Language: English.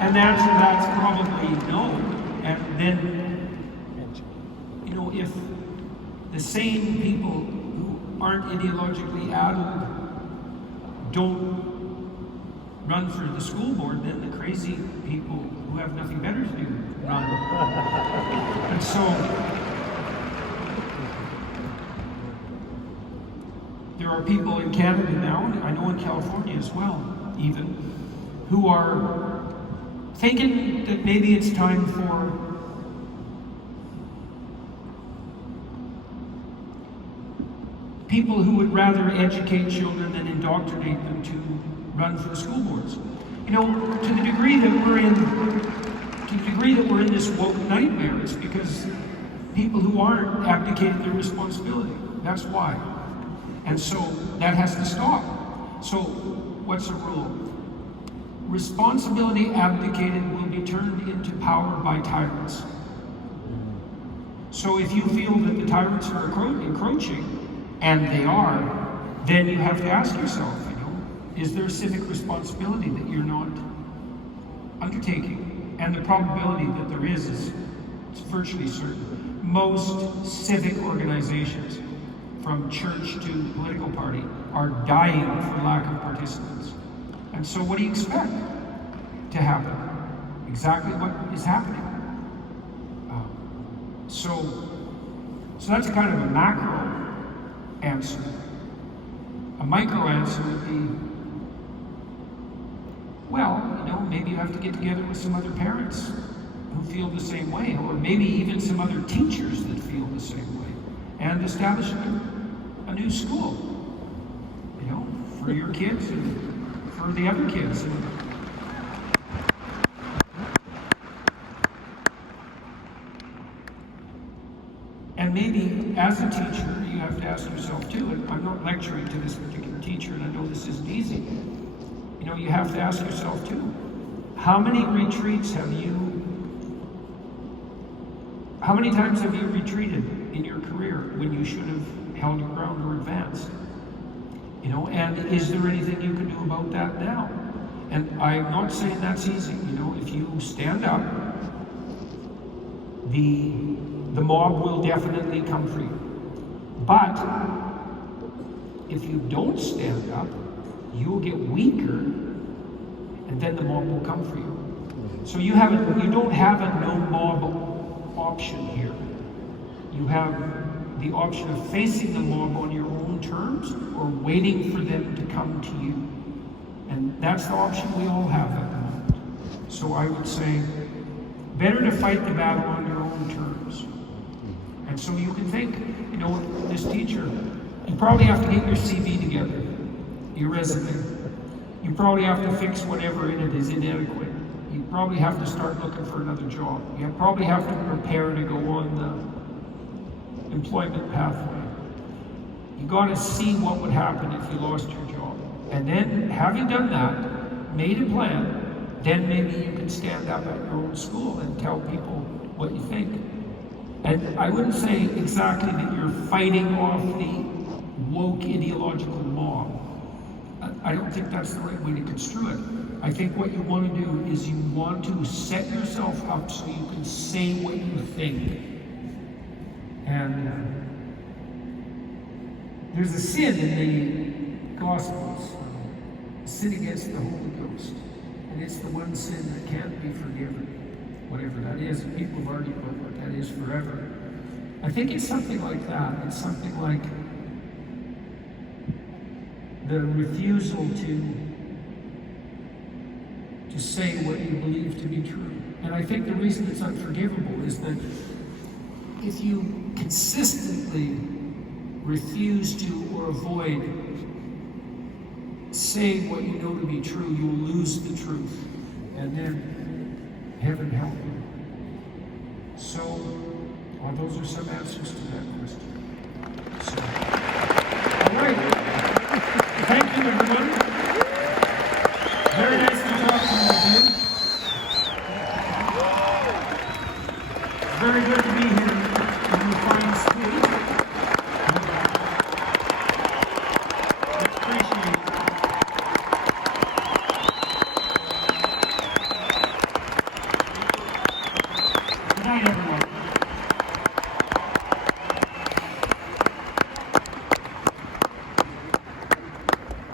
And the answer to that's probably no. And then, if the same people who aren't ideologically addled don't run for the school board, then the crazy people who have nothing better to do run. And so, there are people in Canada now, and I know in California as well, even, who are thinking that maybe it's time for people who would rather educate children than indoctrinate them to run for the school boards. To the degree that we're in this woke nightmare, it's because people who aren't abdicating their responsibility. That's why. And so that has to stop. So what's the rule? Responsibility abdicated will be turned into power by tyrants. So if you feel that the tyrants are encroaching, and they are, then you have to ask yourself, is there a civic responsibility that you're not undertaking? And the probability that there is it's virtually certain. Most civic organizations, from church to political party, are dying for lack of participants. And so what do you expect to happen? Exactly what is happening. So that's a kind of a macro answer. A micro answer would be, maybe you have to get together with some other parents who feel the same way, or maybe even some other teachers that feel the same way, and establish a new school, for your kids and for the other kids. And maybe as a teacher, you have to ask yourself too, and I'm not lecturing to this particular teacher, and I know this isn't easy, you have to ask yourself too, how many times have you retreated in your career when you should have held your ground or advanced? And is there anything you can do about that now? And I'm not saying that's easy. If you stand up, the mob will definitely come for you. But if you don't stand up, you'll get weaker, and then the mob will come for you. So you don't have a no mob option here. You have the option of facing the mob on your own terms or waiting for them to come to you. And that's the option we all have at the moment. So I would say, better to fight the battle on your own terms. And so you can think, this teacher, you probably have to get your CV together, your resume. You probably have to fix whatever in it is inadequate. You probably have to start looking for another job. You probably have to prepare to go on the employment pathway. You got to see what would happen if you lost your job. And then, having done that, made a plan, then maybe you can stand up at your own school and tell people what you think. And I wouldn't say exactly that you're fighting off the woke ideological mob. I don't think that's the right way to construe it. I think what you want to do is you want to set yourself up so you can say what you think. And there's a sin in the Gospels, sin against the Holy Ghost. And it's the one sin that can't be forgiven, whatever that is. People have argued about what that is forever. I think it's something like that. It's something like the refusal to say what you believe to be true. And I think the reason it's unforgivable is that if you consistently refuse to or avoid saying what you know to be true, you'll lose the truth. And then heaven help you. So, those are some answers to that question. So,